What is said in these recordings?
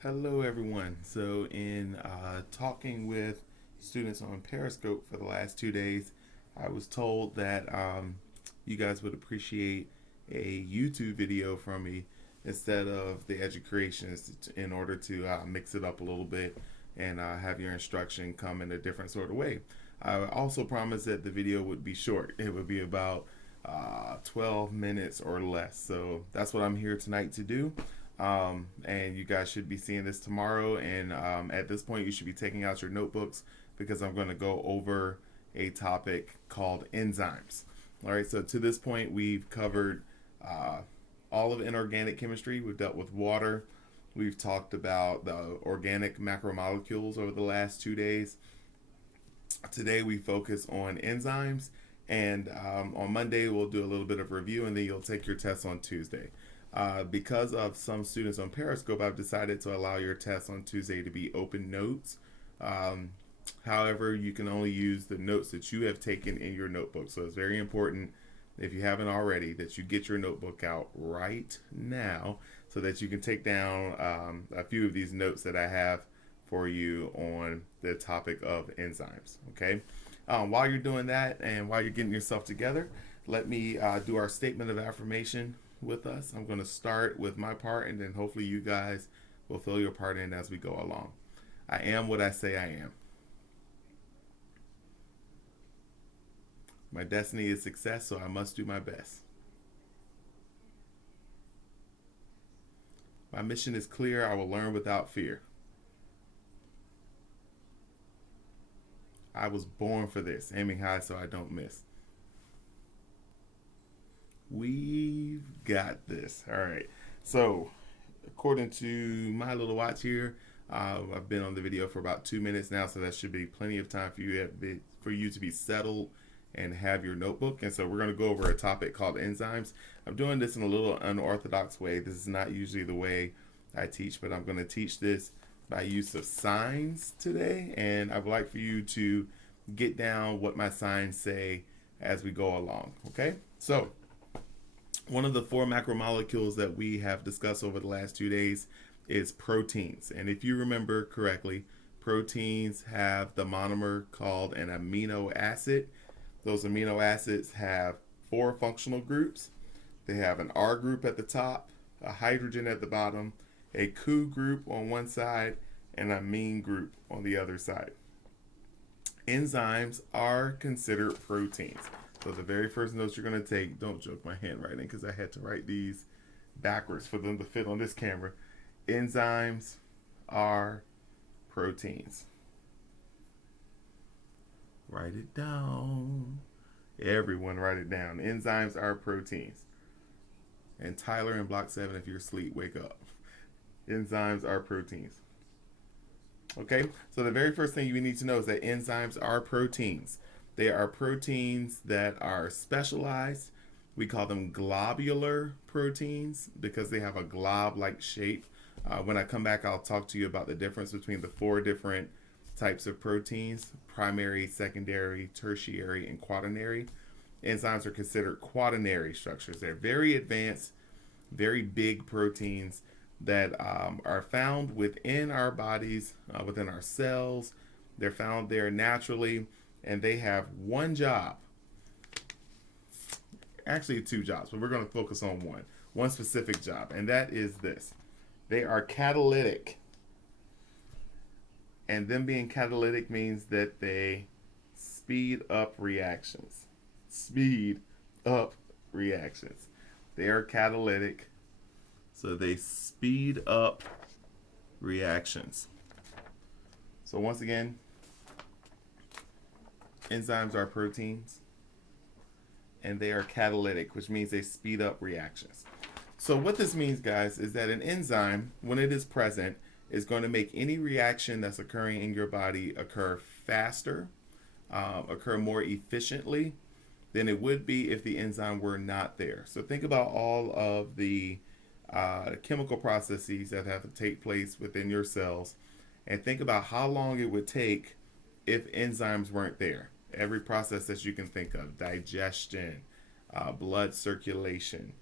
Hello, everyone. So, in talking with students on Periscope for the last 2 days, I was told that you guys would appreciate a YouTube video from me instead of the educations in order to mix it up a little bit and have your instruction come in a different sort of way. I also promised that the video would be short, it would be about 12 minutes or less. So, that's what I'm here tonight to do. And you guys should be seeing this tomorrow. And at this point, you should be taking out your notebooks because I'm going to go over a topic called enzymes. All right, so to this point, we've covered uh, all of inorganic chemistry. We've dealt with water. We've talked about the organic macromolecules over the last 2 days. Today, we focus on enzymes. And on Monday, we'll do a little bit of review, and then you'll take your test on Tuesday. Because of some students on Periscope, I've decided to allow your tests on Tuesday to be open notes. Um, However, you can only use the notes that you have taken in your notebook. So it's very important, if you haven't already, that you get your notebook out right now so that you can take down a few of these notes that I have for you on the topic of enzymes. Okay. While you're doing that and while you're getting yourself together, let me do our statement of affirmation with us. I'm going to start with my part, and then hopefully you guys will fill your part in as we go along. I am what I say I am. My destiny is success, so I must do my best. My mission is clear. I will learn without fear. I was born for this, aiming high so I don't miss. We've got this. All right. So, according to my little watch here, I've been on the video for about 2 minutes now, so that should be plenty of time for you to be settled and have your notebook. And so we're going to go over a topic called enzymes. I'm doing this in a little unorthodox way. This is not usually the way I teach, but I'm going to teach this by use of signs today, and I would like for you to get down what my signs say as we go along. Okay, so one of the four macromolecules that we have discussed over the last 2 days is proteins. And if you remember correctly, proteins have the monomer called an amino acid. Those amino acids have four functional groups. They have an R group at the top, a hydrogen at the bottom, a Cu group on one side, and a amine group on the other side. Enzymes are considered proteins. So the very first notes you're going to take, don't joke my handwriting because I had to write these backwards for them to fit on this camera. Enzymes are proteins. Write it down. Everyone write it down. Enzymes are proteins. And Tyler in block 7, if you're asleep, wake up. Enzymes are proteins. Okay, so the very first thing you need to know is that enzymes are proteins. They are proteins that are specialized. We call them globular proteins because they have a glob-like shape. When I come back, I'll talk to you about the difference between the four different types of proteins: primary, secondary, tertiary, and quaternary. Enzymes are considered quaternary structures. They're very advanced, very big proteins that are found within our bodies, within our cells. They're found there naturally, and they have one job. Actually, two jobs, but we're going to focus on one specific job, and that is this. They are catalytic. And them being catalytic means that they speed up reactions. Speed up reactions. They are catalytic, so they speed up reactions. So once again, enzymes are proteins, and they are catalytic, which means they speed up reactions. So what this means, guys, is that an enzyme, when it is present, is going to make any reaction that's occurring in your body occur faster, occur more efficiently than it would be if the enzyme were not there. So think about all of the chemical processes that have to take place within your cells, and think about how long it would take if enzymes weren't there. Every process that you can think of: digestion, blood circulation,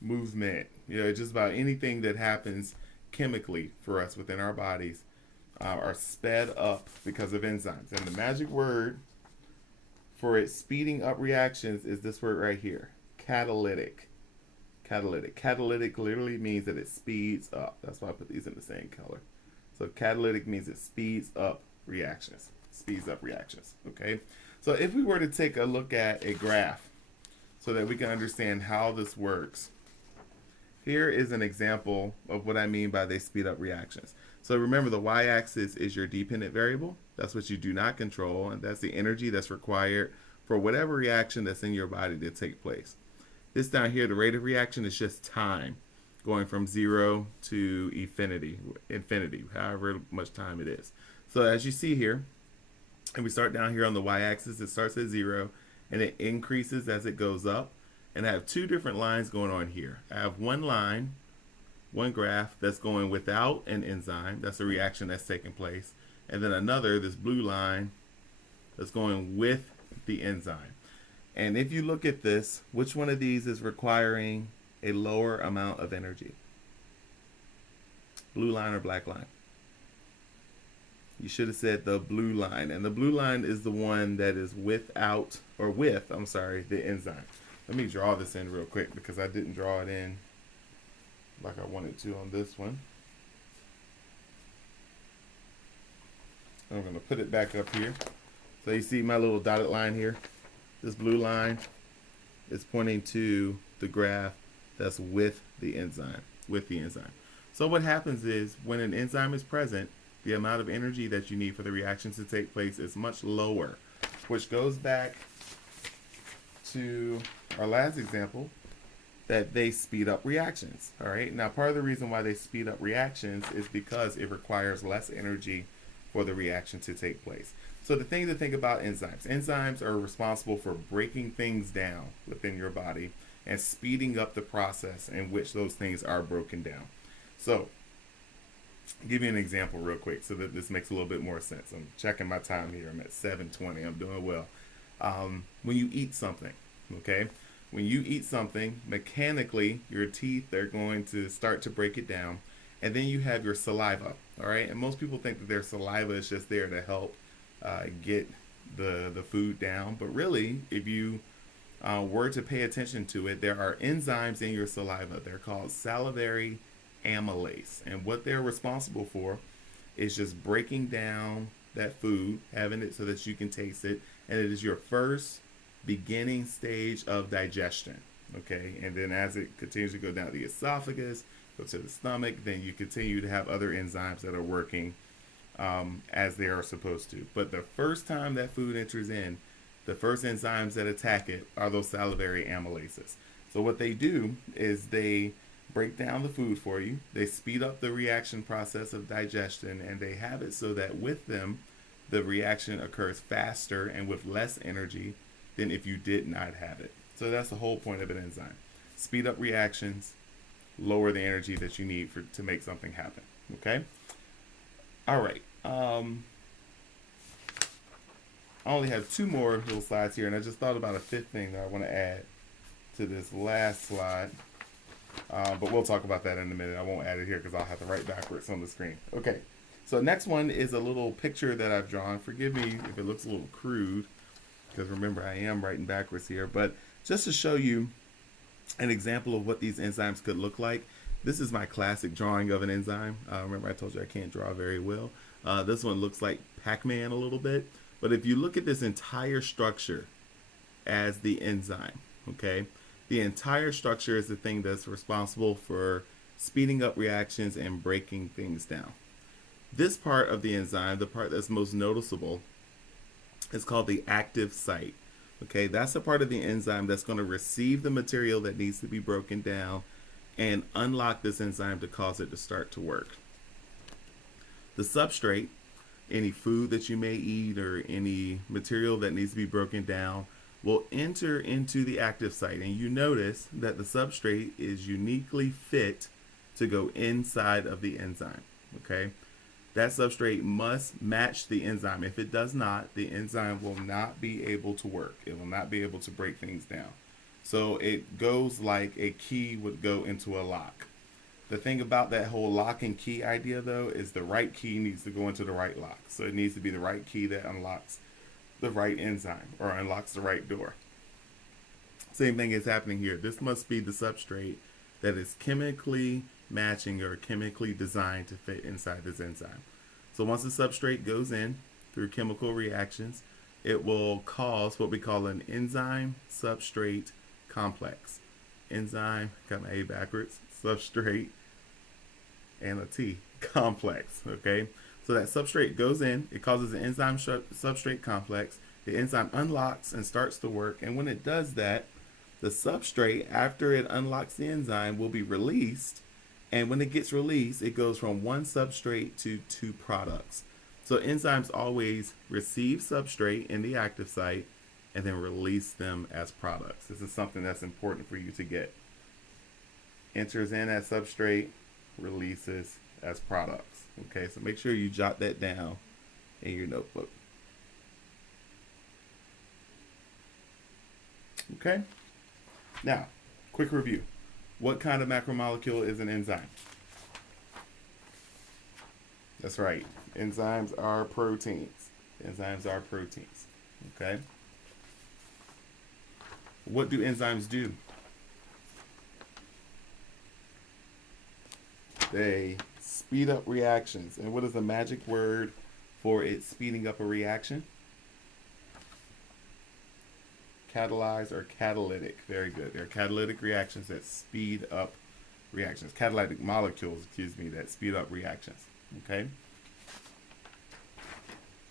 movement, Just about anything that happens chemically for us within our bodies are sped up because of enzymes. And the magic word for it speeding up reactions is this word right here, catalytic. Catalytic literally means that it speeds up. That's why I put these in the same color. So catalytic means it speeds up reactions. Okay? So if we were to take a look at a graph so that we can understand how this works, here is an example of what I mean by they speed up reactions. So remember, the y-axis is your dependent variable. That's what you do not control, and that's the energy that's required for whatever reaction that's in your body to take place. This down here, the rate of reaction, is just time, going from 0 to infinity, however much time it is. So as you see here, and we start down here on the y-axis, it starts at 0, and it increases as it goes up. And I have two different lines going on here. I have one line, one graph that's going without an enzyme. That's a reaction that's taking place. And then another, this blue line, that's going with the enzyme. And if you look at this, which one of these is requiring a lower amount of energy? Blue line or black line? You should have said the blue line. And the blue line is the one that is with the enzyme. Let me draw this in real quick because I didn't draw it in like I wanted to on this one. I'm going to put it back up here. So you see my little dotted line here? This blue line is pointing to the graph that's with the enzyme. So what happens is when an enzyme is present, the amount of energy that you need for the reaction to take place is much lower, which goes back to our last example, that they speed up reactions. All right. Now, part of the reason why they speed up reactions is because it requires less energy for the reaction to take place. So the thing to think about enzymes are responsible for breaking things down within your body and speeding up the process in which those things are broken down. So I'll give you an example real quick so that this makes a little bit more sense. I'm checking my time here. I'm at 7:20. I'm doing well. When you eat something, okay? When you eat something, mechanically, your teeth are going to start to break it down. And then you have your saliva, all right? And most people think that their saliva is just there to help get the food down. But really, if you were to pay attention to it, there are enzymes in your saliva. They're called salivary amylase. And what they're responsible for is just breaking down that food, having it so that you can taste it. And it is your first beginning stage of digestion, okay? And then as it continues to go down the esophagus, go to the stomach, then you continue to have other enzymes that are working as they are supposed to. But the first time that food enters in, the first enzymes that attack it are those salivary amylases. So what they do is they break down the food for you, they speed up the reaction process of digestion, and they have it so that with them, the reaction occurs faster and with less energy than if you did not have it. So that's the whole point of an enzyme. Speed up reactions, lower the energy that you need to make something happen. Okay? All right. I only have two more little slides here, and I just thought about a fifth thing that I want to add to this last slide. But we'll talk about that in a minute. I won't add it here because I'll have to write backwards on the screen. Okay. So next one is a little picture that I've drawn. Forgive me if it looks a little crude, because remember, I am writing backwards here. But just to show you an example of what these enzymes could look like, this is my classic drawing of an enzyme. Remember, I told you I can't draw very well. This one looks like Pac-Man a little bit. But if you look at this entire structure as the enzyme, okay, the entire structure is the thing that's responsible for speeding up reactions and breaking things down. This part of the enzyme, the part that's most noticeable, is called the active site. Okay, that's the part of the enzyme that's going to receive the material that needs to be broken down and unlock this enzyme to cause it to start to work. The substrate, any food that you may eat or any material that needs to be broken down, will enter into the active site. And you notice that the substrate is uniquely fit to go inside of the enzyme. Okay, that substrate must match the enzyme. If it does not, the enzyme will not be able to work. It will not be able to break things down. So it goes like a key would go into a lock. The thing about that whole lock and key idea, though, is the right key needs to go into the right lock. So it needs to be the right key that unlocks the right enzyme or unlocks the right door. Same thing is happening here. This must be the substrate that is chemically matching or chemically designed to fit inside this enzyme. So once the substrate goes in through chemical reactions, it will cause what we call an enzyme substrate complex. Enzyme, got my A backwards, substrate, and a T, complex. Okay, so that substrate goes in, it causes an enzyme substrate complex. The enzyme unlocks and starts to work, and when it does that, the substrate, after it unlocks the enzyme, will be released. And when it gets released, it goes from one substrate to two products. So enzymes always receive substrate in the active site and then release them as products. This is something that's important for you to get. Enters in as substrate, releases as products. Okay, so make sure you jot that down in your notebook. Okay, now, quick review. What kind of macromolecule is an enzyme? That's right. Enzymes are proteins. Enzymes are proteins. Okay. What do enzymes do? They speed up reactions. And what is the magic word for it speeding up a reaction? Catalyze or catalytic. Very good. They're catalytic reactions that speed up reactions. Catalytic molecules, that speed up reactions. Okay.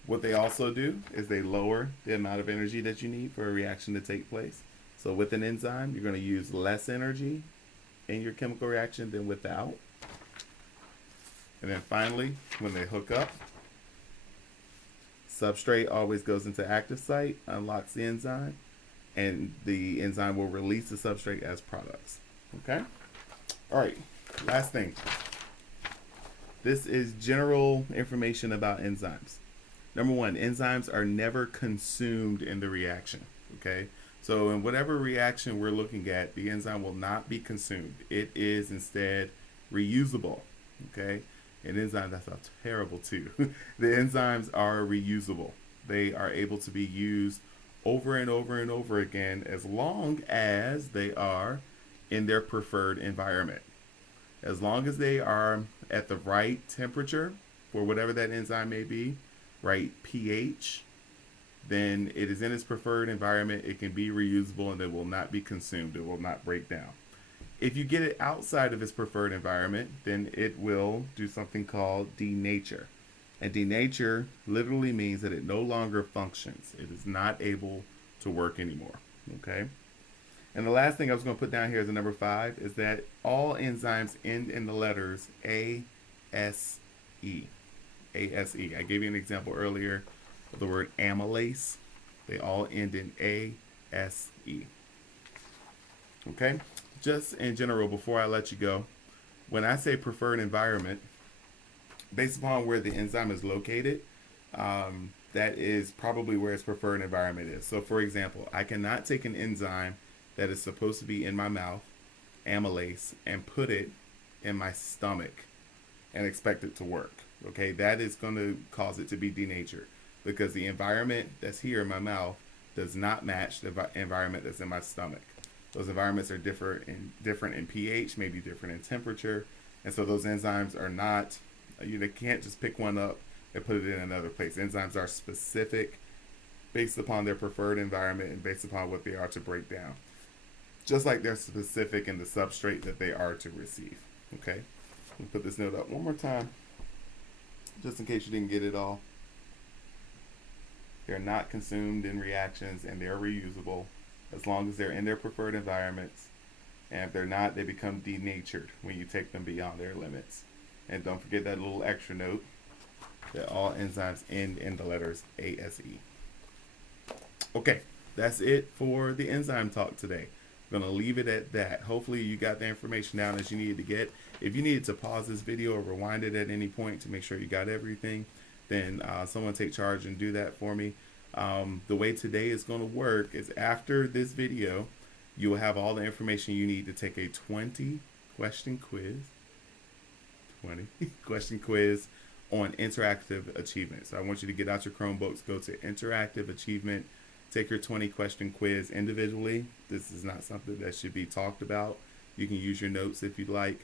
What they also do is they lower the amount of energy that you need for a reaction to take place. So with an enzyme, you're going to use less energy in your chemical reaction than without. And then finally, when they hook up, substrate always goes into active site, unlocks the enzyme, and the enzyme will release the substrate as products. Okay? All right, last thing. This is general information about enzymes. Number one, enzymes are never consumed in the reaction. Okay? So in whatever reaction we're looking at, the enzyme will not be consumed. It is instead reusable. Okay? An enzyme, that sounds terrible too. The enzymes are reusable. They are able to be used over and over and over again as long as they are in their preferred environment. As long as they are at the right temperature for whatever that enzyme may be, right pH, then it is in its preferred environment. It can be reusable and it will not be consumed. It will not break down. If you get it outside of its preferred environment, then it will do something called denature. And denature literally means that it no longer functions. It is not able to work anymore. Okay? And the last thing I was going to put down here as a number 5 is that all enzymes end in the letters A, S, E. A, S, E. I gave you an example earlier of the word amylase. They all end in A, S, E. Okay? Just in general, before I let you go, when I say preferred environment, based upon where the enzyme is located, that is probably where its preferred environment is. So for example, I cannot take an enzyme that is supposed to be in my mouth, amylase, and put it in my stomach and expect it to work. Okay, that is going to cause it to be denatured because the environment that's here in my mouth does not match the environment that's in my stomach. Those environments are different in pH, maybe different in temperature, and so those enzymes are not, they can't just pick one up and put it in another place. Enzymes are specific based upon their preferred environment and based upon what they are to break down. Just like they're specific in the substrate that they are to receive. Okay? Let me put this note up one more time, just in case you didn't get it all. They're not consumed in reactions and they're reusable as long as they're in their preferred environments. And if they're not, they become denatured when you take them beyond their limits. And don't forget that little extra note that all enzymes end in the letters ASE. Okay, that's it for the enzyme talk today. I'm going to leave it at that. Hopefully you got the information down as you needed to get. If you needed to pause this video or rewind it at any point to make sure you got everything, then someone take charge and do that for me. The way today is going to work is after this video, You will have all the information you need to take a 20 question quiz. 20 question quiz on interactive achievement. So I want you to get out your Chromebooks, go to interactive achievement, take your 20 question quiz individually. This is not something that should be talked about. You can use your notes if you'd like.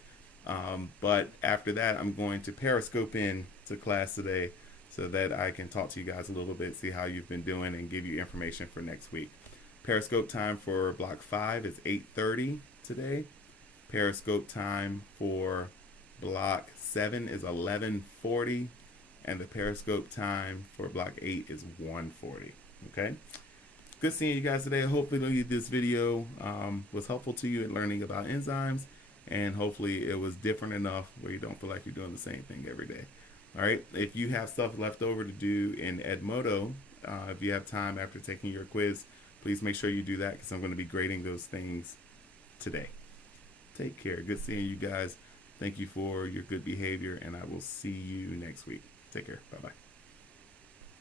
But after that, I'm going to Periscope in to class today so that I can talk to you guys a little bit, see how you've been doing, and give you information for next week. Periscope time for block 5 is 8:30 today. Periscope time for block 7 is 11:40, and the Periscope time for block 8 is 1:40. Okay? Good seeing you guys today. Hopefully this video was helpful to you in learning about enzymes, and hopefully it was different enough where you don't feel like you're doing the same thing every day. All right, if you have stuff left over to do in Edmodo, if you have time after taking your quiz, please make sure you do that because I'm going to be grading those things today. Take care. Good seeing you guys. Thank you for your good behavior, and I will see you next week. Take care. Bye-bye.